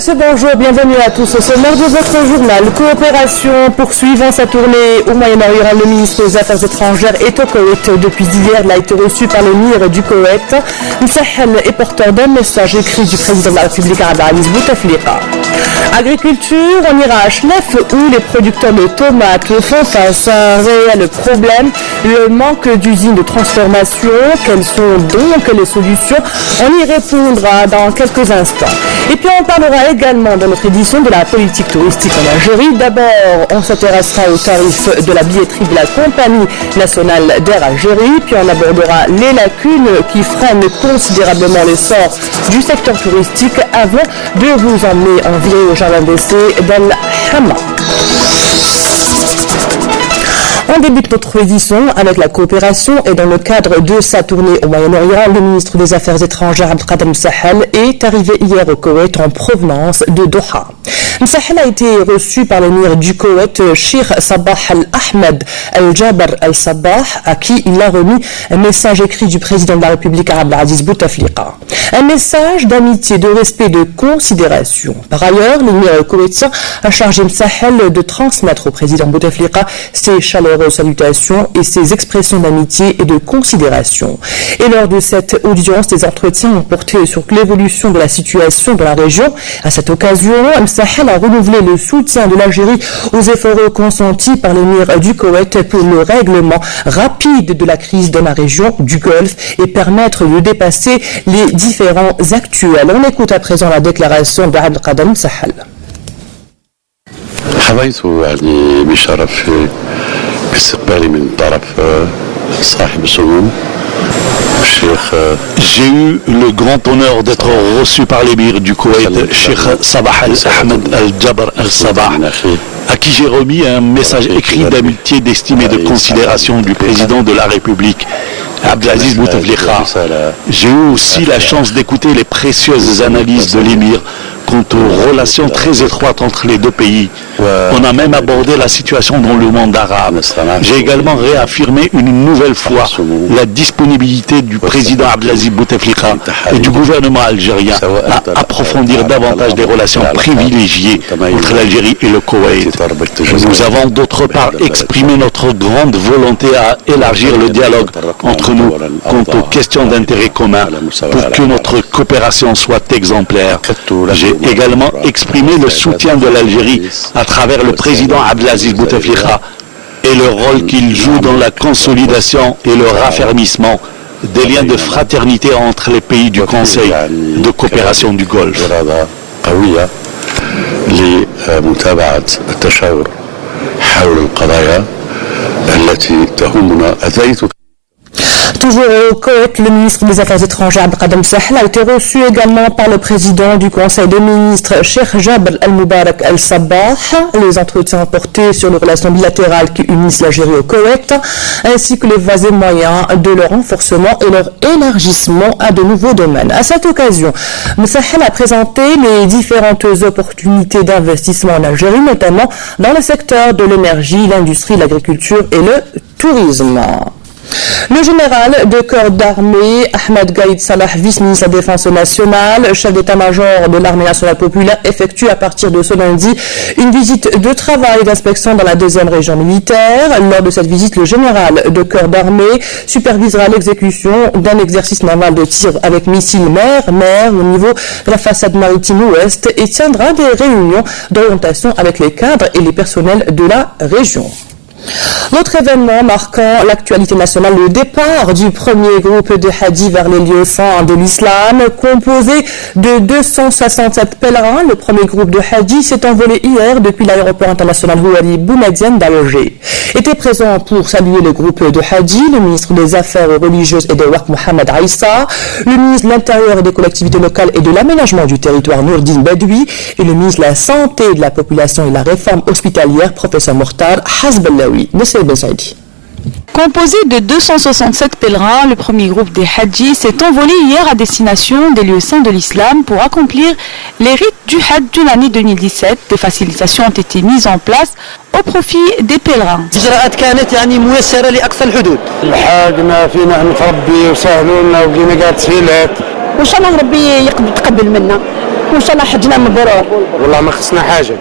de ce bonjour, bienvenue à tous au sommaire de votre journal. Coopération poursuivant sa tournée au Moyen-Orient, le ministre des Affaires étrangères est au Koweït depuis hier. Il a été reçu par l'émir du Koweït. Msahel est porteur d'un message écrit du président de la République Abdelaziz Bouteflika. Agriculture, on ira à Chnef où les producteurs de tomates font face à un réel problème, le manque d'usines de transformation. Quelles sont donc les solutions? On y répondra dans quelques instants. Et puis on parlera également dans notre édition de la politique touristique en Algérie. D'abord, on s'intéressera aux tarifs de la billetterie de la Compagnie nationale d'Air Algérie. Puis on abordera les lacunes qui freinent considérablement l'essor du secteur touristique avant de vous emmener en virée au jardin d'essai d'Al Hama. On débute notre édition avec la coopération et dans le cadre de sa tournée au Moyen-Orient, le ministre des Affaires étrangères Abdelkader Msahel est arrivé hier au Koweït en provenance de Doha. Msahel a été reçu par l'émir du Koweït, Cheikh Sabah Al-Ahmed Al-Jaber Al-Sabah, à qui il a remis un message écrit du président de la République Abdelaziz Bouteflika. Un message d'amitié, de respect, de considération. Par ailleurs, l'émir koweïtien a chargé Msahel de transmettre au président Bouteflika ses chaleureuses salutations et ses expressions d'amitié et de considération. Et lors de cette audience, des entretiens ont porté sur l'évolution de la situation dans la région. À cette occasion, Msahel a renouvelé le soutien de l'Algérie aux efforts consentis par l'émir du Koweït pour le règlement rapide de la crise dans la région du Golfe et permettre de dépasser les différends actuels. On écoute à présent la déclaration d'Abdelkader Msahel. J'ai eu le grand honneur d'être reçu par l'émir du Koweït, Cheikh Sabah Al-Ahmed Al-Jaber Al-Sabah, à qui j'ai remis un message écrit d'amitié, d'estime et de considération du président de la République, Abdelaziz Bouteflika. J'ai eu aussi la chance d'écouter les précieuses analyses de l'émir quant aux relations très étroites entre les deux pays. On a même abordé la situation dans le monde arabe. J'ai également réaffirmé une nouvelle fois la disponibilité du président Abdelaziz Bouteflika et du gouvernement algérien à approfondir davantage les relations privilégiées entre l'Algérie et le Koweït. Nous avons d'autre part exprimé notre grande volonté à élargir le dialogue entre nous quant aux questions d'intérêt commun pour que notre coopération soit exemplaire. J'ai également exprimé le soutien de l'Algérie à travers le président Abdelaziz Bouteflika et le rôle qu'il joue dans la consolidation et le raffermissement des liens de fraternité entre les pays du Conseil de coopération du Golfe. Toujours au Koweït, le ministre des Affaires étrangères Abdelkader Msahel a été reçu également par le président du Conseil des ministres, Cheikh Jaber Al-Moubarak Al-Sabah. Les entretiens ont porté sur les relations bilatérales qui unissent l'Algérie au Koweït, ainsi que les voies et moyens de leur renforcement et leur élargissement à de nouveaux domaines. À cette occasion, Msahel a présenté les différentes opportunités d'investissement en Algérie, notamment dans le secteur de l'énergie, l'industrie, l'agriculture et le tourisme. Le général de corps d'armée Ahmed Gaïd Salah, vice-ministre de la Défense nationale, chef d'état-major de l'armée nationale populaire, effectue à partir de ce lundi une visite de travail et d'inspection dans la 2e région militaire. Lors de cette visite, le général de corps d'armée supervisera l'exécution d'un exercice naval de tir avec missiles mer au niveau de la façade maritime ouest et tiendra des réunions d'orientation avec les cadres et les personnels de la région. L'autre événement marquant l'actualité nationale, le départ du premier groupe de Hadji vers les lieux saints de l'islam, composé de 267 pèlerins. Le premier groupe de Hadji s'est envolé hier depuis l'aéroport international Houari Boumediene d'Alger. Était présent pour saluer le groupe de Hadji le ministre des Affaires religieuses et des Waqf Mohamed Aïssa, le ministre de l'Intérieur et des collectivités locales et de l'aménagement du territoire Nourdine Badoui et le ministre de la Santé, de la Population et de la Réforme hospitalière, professeur Mortar Hasballaoui. Composé de 267 pèlerins, le premier groupe des Hadjis s'est envolé hier à destination des lieux saints de l'islam pour accomplir les rites du Hajj de l'année 2017. Des facilitations ont été mises en place au profit des pèlerins. وإن شاء الله ربي يتقبل منا وان شاء الله حجنا مبرور. والله ما خصنا حاجه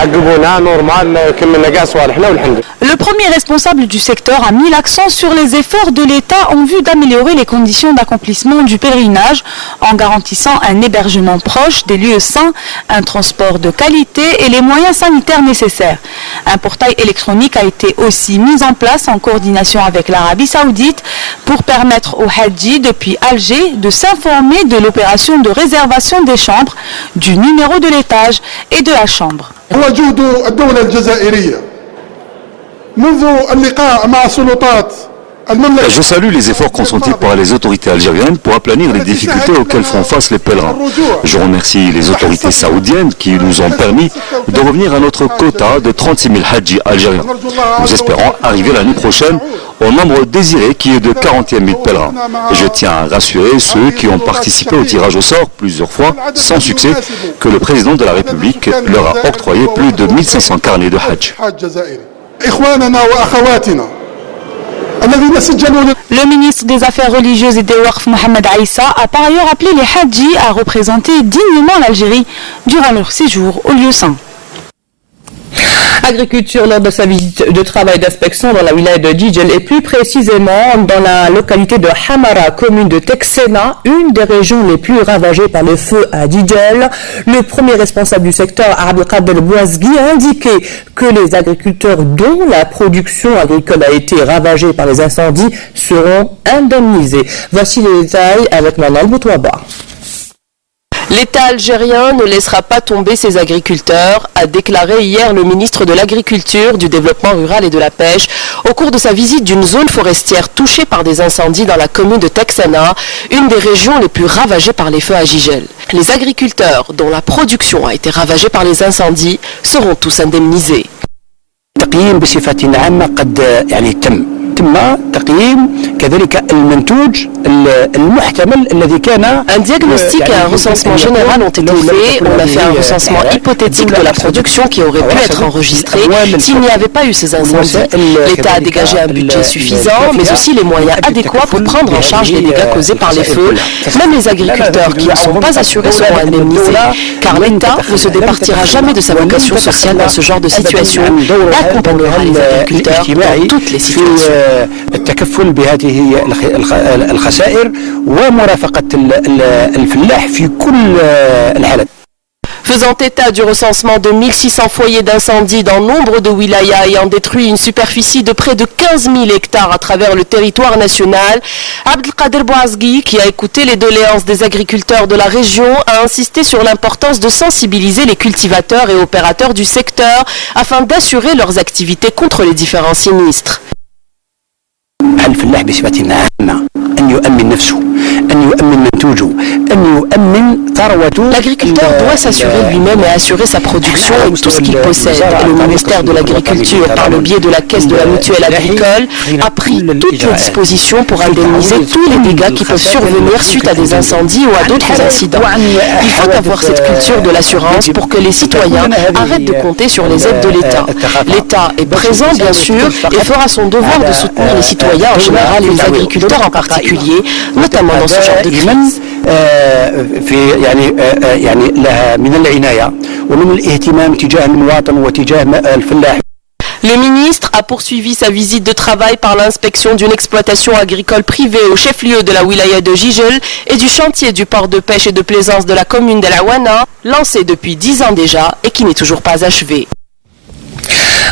عقبونا نورمال كملنا كاع صوالحنا والحمد لله. Le premier responsable du secteur a mis l'accent sur les efforts de l'État en vue d'améliorer les conditions d'accomplissement du pèlerinage en garantissant un hébergement proche des lieux saints, un transport de qualité et les moyens sanitaires nécessaires. Un portail électronique a été aussi mis en place en coordination avec l'Arabie Saoudite pour permettre aux Hadji depuis Alger de s'informer de l'opération de réservation des chambres, du numéro de l'étage et de la chambre. Je salue les efforts consentis par les autorités algériennes pour aplanir les difficultés auxquelles font face les pèlerins. Je remercie les autorités saoudiennes qui nous ont permis de revenir à notre quota de 36 000 hadjis algériens. Nous espérons arriver l'année prochaine au nombre désiré qui est de 41 000 pèlerins. Et je tiens à rassurer ceux qui ont participé au tirage au sort plusieurs fois sans succès que le président de la République leur a octroyé plus de 1500 carnets de hajj. Le ministre des Affaires religieuses et des Waqf, Mohamed Aïssa, a par ailleurs appelé les Hadjis à représenter dignement l'Algérie durant leur séjour au lieu saint. Agriculture lors de sa visite de travail d'inspection dans la wilaya de Jijel et plus précisément dans la localité de Hamara, commune de Texena, une des régions les plus ravagées par le feu à Jijel. Le premier responsable du secteur, Abdelkader Bouazgui, a indiqué que les agriculteurs dont la production agricole a été ravagée par les incendies seront indemnisés. Voici les détails avec Manal Boutouaba. L'État algérien ne laissera pas tomber ses agriculteurs, a déclaré hier le ministre de l'Agriculture, du Développement rural et de la Pêche au cours de sa visite d'une zone forestière touchée par des incendies dans la commune de Texena, une des régions les plus ravagées par les feux à Jijel. Les agriculteurs dont la production a été ravagée par les incendies seront tous indemnisés. Un diagnostic et un recensement général ont été faits. On a fait un recensement hypothétique de la production qui aurait pu être enregistrée s'il n'y avait pas eu ces incendies. L'État a dégagé un budget suffisant, mais aussi les moyens adéquats pour prendre en charge les dégâts causés par les feux. Même les agriculteurs qui ne sont pas assurés seront indemnisés, car l'État ne se départira jamais de sa vocation sociale dans ce genre de situation et accompagnera les agriculteurs dans toutes les situations. التكفل بهذه الخسائر ومرافقة الفلاح في كل الحالات. Faisant état du recensement de 1600 foyers d'incendie dans nombre de wilayas ayant détruit une superficie de près de 15 000 hectares à travers le territoire national, Abdelkader Bouazgui, qui a écouté les doléances des agriculteurs de la région, a insisté sur l'importance de sensibiliser les cultivateurs et opérateurs du secteur afin d'assurer leurs activités contre les différents sinistres. الفلاح بصفة عامة أن يؤمن نفسه أن يؤمن منتوجه أن يؤمن ثروته. L'agriculteur doit s'assurer lui-même et assurer sa production et tout ce qu'il possède. Et le ministère de l'Agriculture, par le biais de la caisse de la mutuelle agricole, a pris toutes les dispositions pour indemniser tous les dégâts qui peuvent survenir suite à des incendies ou à d'autres incidents. Il faut avoir cette culture de l'assurance pour que les citoyens arrêtent de compter sur les aides de l'État. L'État est présent, bien sûr, et fera son devoir de soutenir les citoyens en général et les agriculteurs en particulier, notamment dans ce genre de crise. Le ministre a poursuivi sa visite de travail par l'inspection d'une exploitation agricole privée au chef-lieu de la wilaya de Jijel et du chantier du port de pêche et de plaisance de la commune d'El Aouana, lancé depuis 10 ans déjà et qui n'est toujours pas achevé.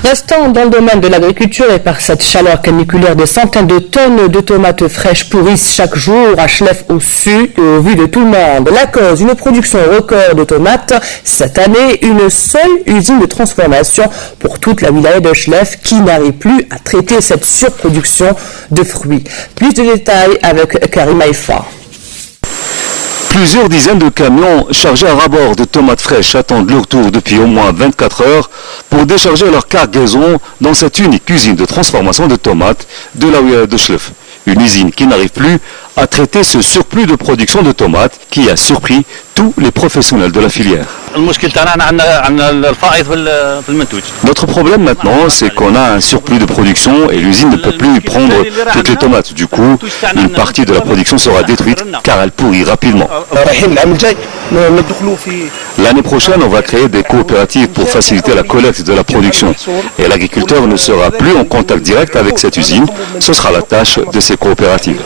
Restant dans le domaine de l'agriculture et par cette chaleur caniculaire, des centaines de tonnes de tomates fraîches pourrissent chaque jour à Chlef au sud, au vu de tout le monde. La cause, une production record de tomates. Cette année, une seule usine de transformation pour toute la wilaya de Chlef qui n'arrive plus à traiter cette surproduction de fruits. Plus de détails avec Karim Haïfa. Plusieurs dizaines de camions chargés à ras-bord de tomates fraîches attendent leur tour depuis au moins 24 heures pour décharger leur cargaison dans cette unique usine de transformation de tomates de la wilaya de Chlef. Une usine qui n'arrive plus à traiter ce surplus de production de tomates qui a surpris tous les professionnels de la filière. Notre problème maintenant, c'est qu'on a un surplus de production et l'usine ne peut plus prendre toutes les tomates. Du coup, une partie de la production sera détruite car elle pourrit rapidement. L'année prochaine, on va créer des coopératives pour faciliter la collecte de la production. Et l'agriculteur ne sera plus en contact direct avec cette usine. Ce sera la tâche de ces coopératives.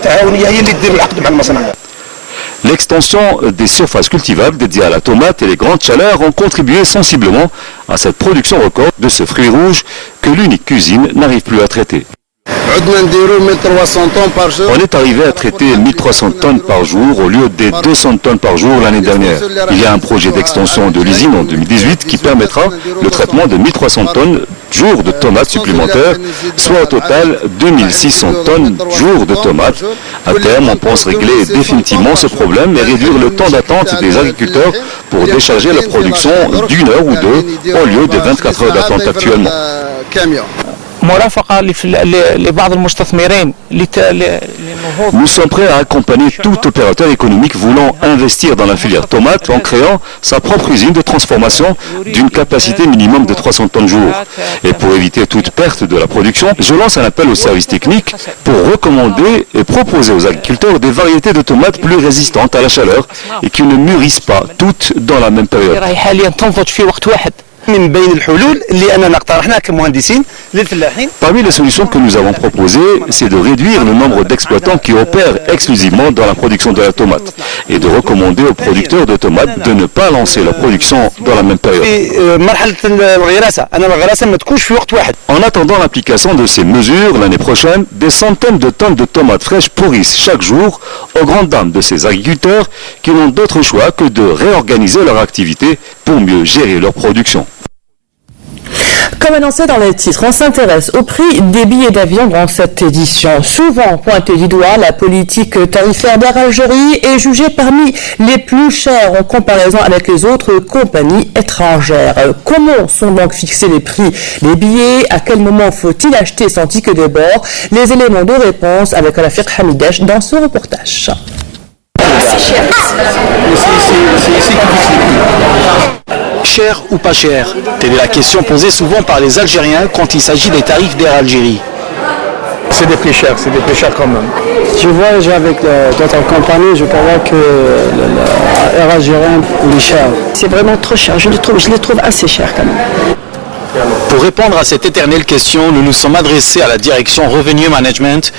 L'extension des surfaces cultivables dédiées à la tomate et les grandes chaleurs ont contribué sensiblement à cette production record de ce fruit rouge que l'unique cuisine n'arrive plus à traiter. On est arrivé à traiter 1300 tonnes par jour au lieu des 200 tonnes par jour l'année dernière. Il y a un projet d'extension de l'usine en 2018 qui permettra le traitement de 1300 tonnes jour de tomates supplémentaires, soit au total 2600 tonnes jour de tomates. À terme, on pense régler définitivement ce problème et réduire le temps d'attente des agriculteurs pour décharger la production d'1 heure ou deux au lieu des 24 heures d'attente actuellement. Nous sommes prêts à accompagner tout opérateur économique voulant investir dans la filière tomate en créant sa propre usine de transformation d'une capacité minimum de 300 tonnes jour. Et pour éviter toute perte de la production, je lance un appel aux services techniques pour recommander et proposer aux agriculteurs des variétés de tomates plus résistantes à la chaleur et qui ne mûrissent pas toutes dans la même période. Parmi les solutions que nous avons proposées, c'est de réduire le nombre d'exploitants qui opèrent exclusivement dans la production de la tomate et de recommander aux producteurs de tomates de ne pas lancer la production dans la même période. En attendant l'application de ces mesures l'année prochaine, des centaines de tonnes de tomates fraîches pourrissent chaque jour aux grandes dames de ces agriculteurs qui n'ont d'autre choix que de réorganiser leur activité pour mieux gérer leur production. Comme annoncé dans les titres, on s'intéresse au prix des billets d'avion dans cette édition. Souvent pointée du doigt, la politique tarifaire d'Air Algérie est jugée parmi les plus chères en comparaison avec les autres compagnies étrangères. Comment sont donc fixés les prix des billets? À quel moment faut-il acheter son ticket de bord? Les éléments de réponse avec Rafiq Hamidesh dans ce reportage. Cher ou pas cher? Telle est la question posée souvent par les Algériens quand il s'agit des tarifs d'Air Algérie. C'est des prix chers quand même. Je voyage avec d'autres compagnies, je crois que l'Air Algérien est cher. C'est vraiment trop cher, je les trouve assez chers quand même. Pour répondre à cette éternelle question, nous nous sommes adressés à la direction Revenue Management.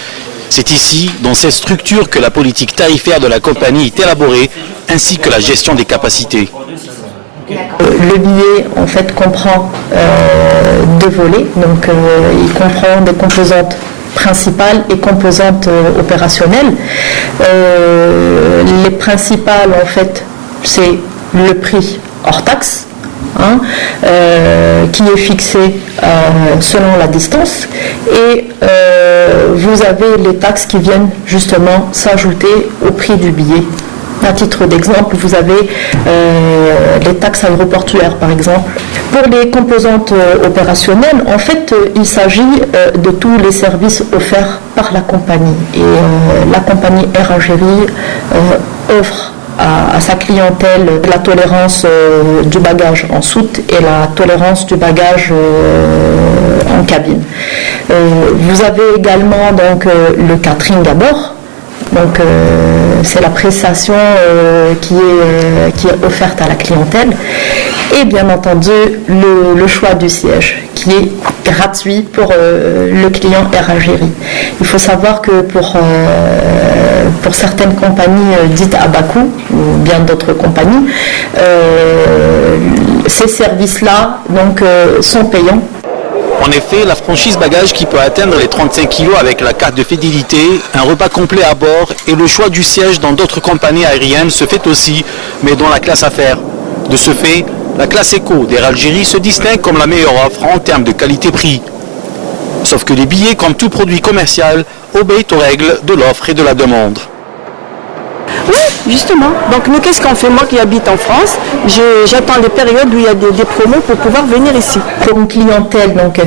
C'est ici, dans cette structure, que la politique tarifaire de la compagnie est élaborée, ainsi que la gestion des capacités. Le billet en fait comprend deux volets, donc il comprend des composantes principales et composantes opérationnelles. Les principales en fait c'est le prix hors taxe, qui est fixé selon la distance, et vous avez les taxes qui viennent justement s'ajouter au prix du billet. À titre d'exemple, vous avez les taxes aéroportuaires, par exemple. Pour les composantes opérationnelles, en fait, il s'agit de tous les services offerts par la compagnie. Et la compagnie Air Algérie offre à sa clientèle la tolérance du bagage en soute et la tolérance du bagage en cabine. Vous avez également donc le catering à bord. Donc c'est la prestation qui est offerte à la clientèle, et bien entendu le choix du siège qui est gratuit pour le client Air Algérie. Il faut savoir que pour certaines compagnies dites à bas coût, ou bien d'autres compagnies, ces services-là donc sont payants. En effet, la franchise bagage qui peut atteindre les 35 kg avec la carte de fidélité, un repas complet à bord et le choix du siège dans d'autres compagnies aériennes se fait aussi, mais dans la classe affaires. De ce fait, la classe éco d'Air Algérie se distingue comme la meilleure offre en termes de qualité-prix. Sauf que les billets, comme tout produit commercial, obéissent aux règles de l'offre et de la demande. Oui, justement. Donc nous, qu'est-ce qu'on fait? Moi qui habite en France, j'attends les périodes où il y a des promos pour pouvoir venir ici. Pour une clientèle donc,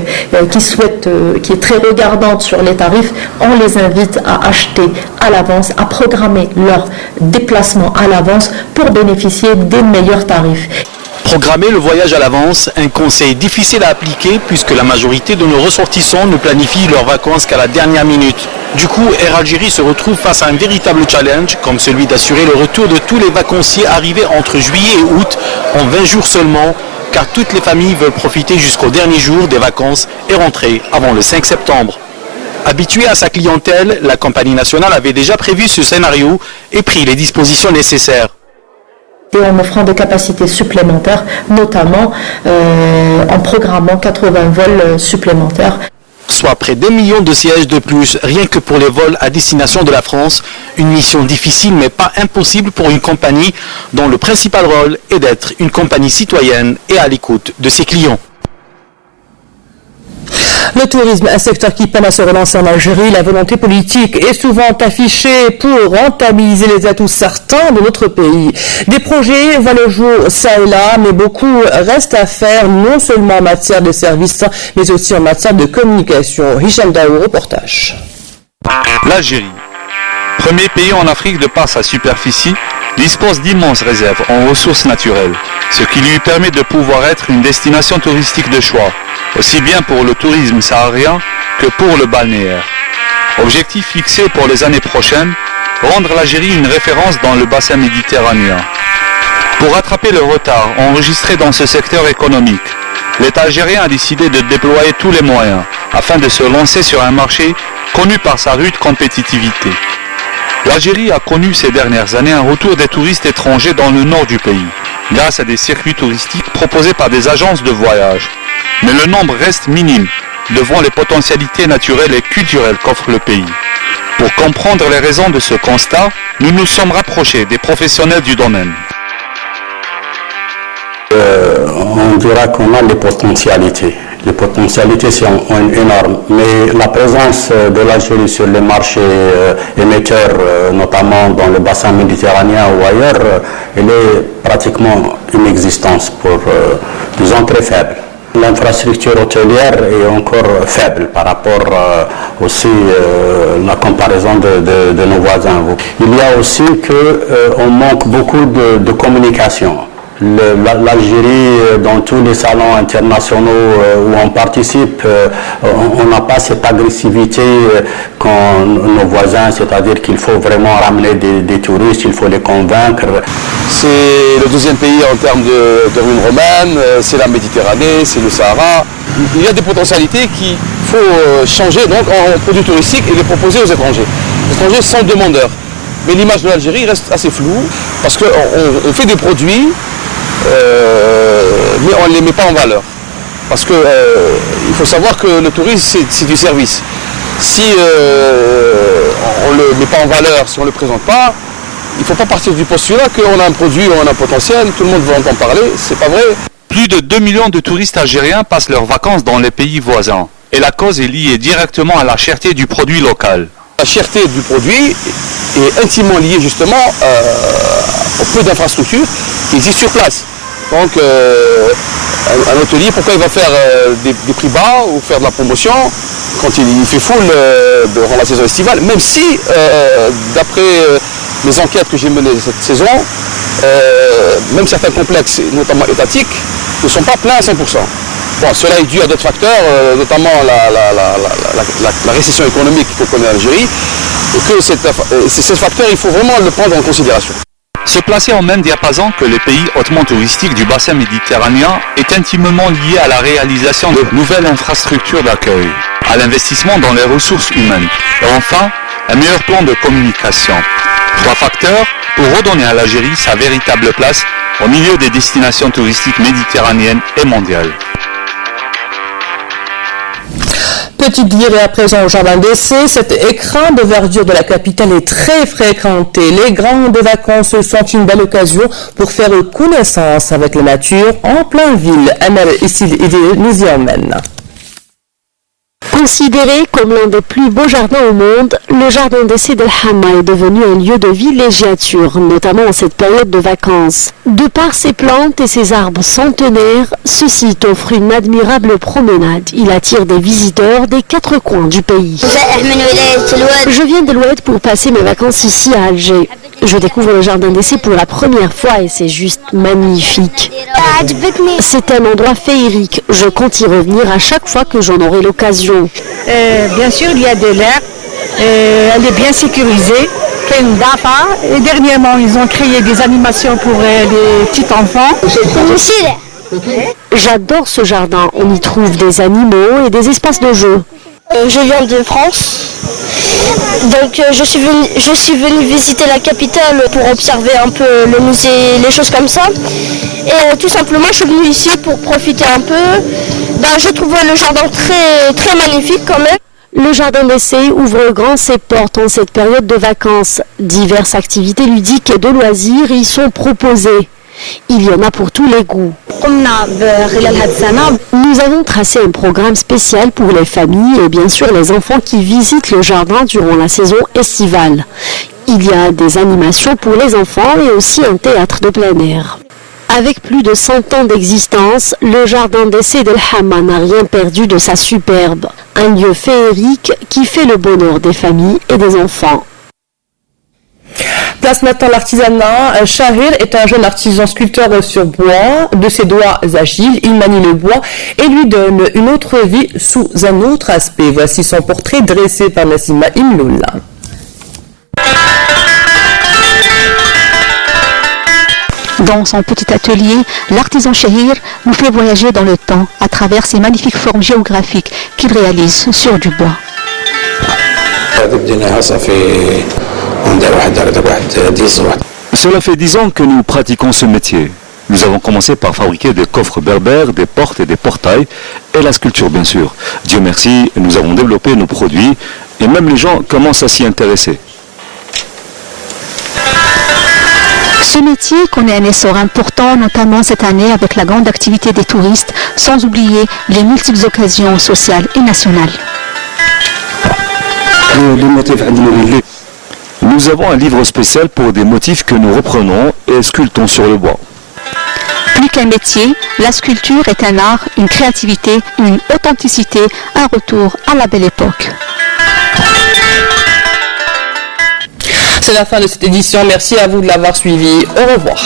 qui est très regardante sur les tarifs, on les invite à acheter à l'avance, à programmer leur déplacement à l'avance pour bénéficier des meilleurs tarifs. Programmer le voyage à l'avance, un conseil difficile à appliquer puisque la majorité de nos ressortissants ne planifient leurs vacances qu'à la dernière minute. Du coup, Air Algérie se retrouve face à un véritable challenge, comme celui d'assurer le retour de tous les vacanciers arrivés entre juillet et août en 20 jours seulement, car toutes les familles veulent profiter jusqu'au dernier jour des vacances et rentrer avant le 5 septembre. Habituée à sa clientèle, la compagnie nationale avait déjà prévu ce scénario et pris les dispositions nécessaires. Et en offrant des capacités supplémentaires, notamment en programmant 80 vols supplémentaires. Soit près d'1 million de sièges de plus, rien que pour les vols à destination de la France. Une mission difficile mais pas impossible pour une compagnie dont le principal rôle est d'être une compagnie citoyenne et à l'écoute de ses clients. Le tourisme, un secteur qui peine à se relancer en Algérie, la volonté politique est souvent affichée pour rentabiliser les atouts certains de notre pays. Des projets voient le jour ça et là, mais beaucoup reste à faire, non seulement en matière de services, mais aussi en matière de communication. Hicham Daou, reportage. L'Algérie, premier pays en Afrique de par sa superficie, dispose d'immenses réserves en ressources naturelles, ce qui lui permet de pouvoir être une destination touristique de choix, aussi bien pour le tourisme saharien que pour le balnéaire. Objectif fixé pour les années prochaines, rendre l'Algérie une référence dans le bassin méditerranéen. Pour rattraper le retard enregistré dans ce secteur économique, l'État algérien a décidé de déployer tous les moyens afin de se lancer sur un marché connu par sa rude compétitivité. L'Algérie a connu ces dernières années un retour des touristes étrangers dans le nord du pays, grâce à des circuits touristiques proposés par des agences de voyage. Mais le nombre reste minime, devant les potentialités naturelles et culturelles qu'offre le pays. Pour comprendre les raisons de ce constat, nous nous sommes rapprochés des professionnels du domaine. On dira qu'on a les potentialités. Les potentialités sont énormes, mais la présence de l'Algérie sur les marchés émetteurs, notamment dans le bassin méditerranéen ou ailleurs, elle est pratiquement inexistante, disons très faible. L'infrastructure hôtelière est encore faible par rapport aussi à la comparaison de nos voisins. Il y a aussi qu'on manque beaucoup de communication. L'Algérie, dans tous les salons internationaux où on participe, on n'a pas cette agressivité qu'ont nos voisins, c'est-à-dire qu'il faut vraiment ramener des touristes, il faut les convaincre. C'est le deuxième pays en termes de ruines romaines, c'est la Méditerranée, c'est le Sahara. Il y a des potentialités qu'il faut changer donc en produits touristiques et les proposer aux étrangers. Les étrangers sont demandeurs. Mais l'image de l'Algérie reste assez floue parce qu'on fait des produits mais on ne les met pas en valeur. Parce que il faut savoir que le tourisme c'est du service. Si on ne le met pas en valeur, si on ne le présente pas, il ne faut pas partir du postulat qu'on a un produit, on a un potentiel, tout le monde va en parler, c'est pas vrai. Plus de 2 millions de touristes algériens passent leurs vacances dans les pays voisins. Et la cause est liée directement à la cherté du produit local. La cherté du produit est intimement liée justement au peu d'infrastructures qui existent sur place. Donc un hôtelier, pourquoi il va faire des prix bas ou faire de la promotion quand il fait full durant la saison estivale, même si d'après les enquêtes que j'ai menées cette saison, même certains complexes, notamment étatiques, ne sont pas pleins à 100%. Bon, cela est dû à d'autres facteurs, notamment la récession économique que connaît l'Algérie, et que ces facteurs, il faut vraiment le prendre en considération. Se placer en même diapason que les pays hautement touristiques du bassin méditerranéen est intimement lié à la réalisation de nouvelles infrastructures d'accueil, à l'investissement dans les ressources humaines, et enfin, un meilleur plan de communication. 3 facteurs pour redonner à l'Algérie sa véritable place au milieu des destinations touristiques méditerranéennes et mondiales. Petite virée à présent au jardin d'essai, cet écrin de verdure de la capitale est très fréquenté. Les grandes vacances sont une belle occasion pour faire connaissance avec la nature en pleine ville. Amel Issil nous y emmène. Considéré comme l'un des plus beaux jardins au monde, le jardin d'essai d'El Hamma est devenu un lieu de villégiature, notamment en cette période de vacances. De par ses plantes et ses arbres centenaires, ce site offre une admirable promenade. Il attire des visiteurs des 4 coins du pays. Je viens de l'Oued pour passer mes vacances ici à Alger. Je découvre le jardin d'essai pour la première fois et c'est juste magnifique. C'est un endroit féerique. Je compte y revenir à chaque fois que j'en aurai l'occasion. Bien sûr, il y a de l'air. Elle est bien sécurisée. Et dernièrement, ils ont créé des animations pour les petits enfants. J'adore ce jardin. On y trouve des animaux et des espaces de jeu. Je viens de France. Donc je suis venue visiter la capitale pour observer un peu le musée, les choses comme ça. Et tout simplement, je suis venue ici pour profiter un peu. Je trouve le jardin très, très magnifique quand même. Le jardin d'essai ouvre grand ses portes en cette période de vacances. Diverses activités ludiques et de loisirs y sont proposées. Il y en a pour tous les goûts. Nous avons tracé un programme spécial pour les familles et bien sûr les enfants qui visitent le jardin durant la saison estivale. Il y a des animations pour les enfants et aussi un théâtre de plein air. Avec plus de 100 ans d'existence, le jardin d'essai d'El Hamma n'a rien perdu de sa superbe. Un lieu féerique qui fait le bonheur des familles et des enfants. Place maintenant l'artisanat. Shahir est un jeune artisan sculpteur sur bois. De ses doigts agiles, il manie le bois et lui donne une autre vie sous un autre aspect. Voici son portrait dressé par Nassima Imloula. Dans son petit atelier, l'artisan Shahir nous fait voyager dans le temps à travers ces magnifiques formes géographiques qu'il réalise sur du bois. Cela fait 10 ans que nous pratiquons ce métier. Nous avons commencé par fabriquer des coffres berbères, des portes et des portails, et la sculpture bien sûr. Dieu merci, nous avons développé nos produits, et même les gens commencent à s'y intéresser. Ce métier connaît un essor important, notamment cette année avec la grande activité des touristes, sans oublier les multiples occasions sociales et nationales. Nous avons un livre spécial pour des motifs que nous reprenons et sculptons sur le bois. Plus qu'un métier, la sculpture est un art, une créativité, une authenticité, un retour à la belle époque. C'est la fin de cette édition. Merci à vous de l'avoir suivi. Au revoir.